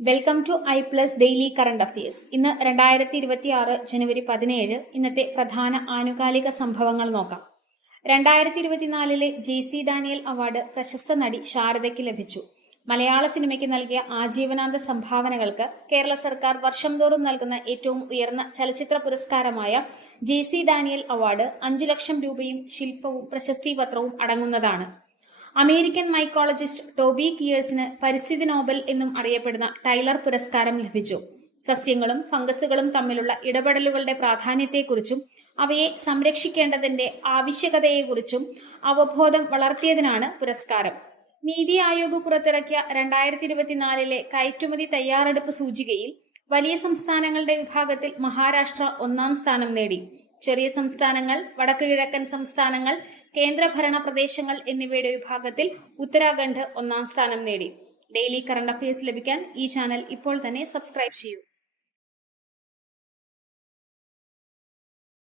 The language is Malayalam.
വെൽക്കം ടു ഐ+ ഡെയിലി കറണ്ട് അഫയേഴ്സ്. ഇന്ന് 2026 ജനുവരി 17. ഇന്നത്തെ പ്രധാന ആനുകാലിക സംഭവങ്ങൾ നോക്കാം. 2024 JC ഡാനിയൽ അവാർഡ് പ്രശസ്ത നടി ശാരദയ്ക്ക് ലഭിച്ചു. മലയാള സിനിമയ്ക്ക് നൽകിയ ആജീവനാന്ത സംഭാവനകൾക്ക് കേരള സർക്കാർ വർഷം തോറും നൽകുന്ന ഏറ്റവും ഉയർന്ന ചലച്ചിത്ര പുരസ്കാരമായ JC ഡാനിയൽ അവാർഡ് 5 ലക്ഷം രൂപയും ശില്പവും പ്രശസ്തിപത്രവും അടങ്ങുന്നതാണ്. അമേരിക്കൻ മൈക്കോളജിസ്റ്റ് ടോബി കിയേഴ്സിന് പരിസ്ഥിതി നോബൽ എന്നും അറിയപ്പെടുന്ന ടൈലർ പുരസ്കാരം ലഭിച്ചു. സസ്യങ്ങളും ഫംഗസുകളും തമ്മിലുള്ള ഇടപെടലുകളുടെ പ്രാധാന്യത്തെക്കുറിച്ചും അവയെ സംരക്ഷിക്കേണ്ടതിന്റെ ആവശ്യകതയെക്കുറിച്ചും അവബോധം വളർത്തിയതിനാണ് പുരസ്കാരം. നീതി ആയോഗ് പുറത്തിറക്കിയ 2024 കയറ്റുമതി തയ്യാറെടുപ്പ് സൂചികയിൽ വലിയ സംസ്ഥാനങ്ങളുടെ വിഭാഗത്തിൽ മഹാരാഷ്ട്ര 1-ാം സ്ഥാനം നേടി. ചെറിയ സംസ്ഥാനങ്ങൾ, വടക്കു കിഴക്കൻ സംസ്ഥാനങ്ങൾ, കേന്ദ്രഭരണ പ്രദേശങ്ങൾ എന്നിവയുടെ വിഭാഗത്തിൽ ഉത്തരാഖണ്ഡ് 1-ാം സ്ഥാനം നേടി. ഡെയിലി കറണ്ട് അഫയേഴ്സ് ലഭിക്കാൻ ഈ ചാനൽ ഇപ്പോൾ തന്നെ സബ്സ്ക്രൈബ് ചെയ്യൂ.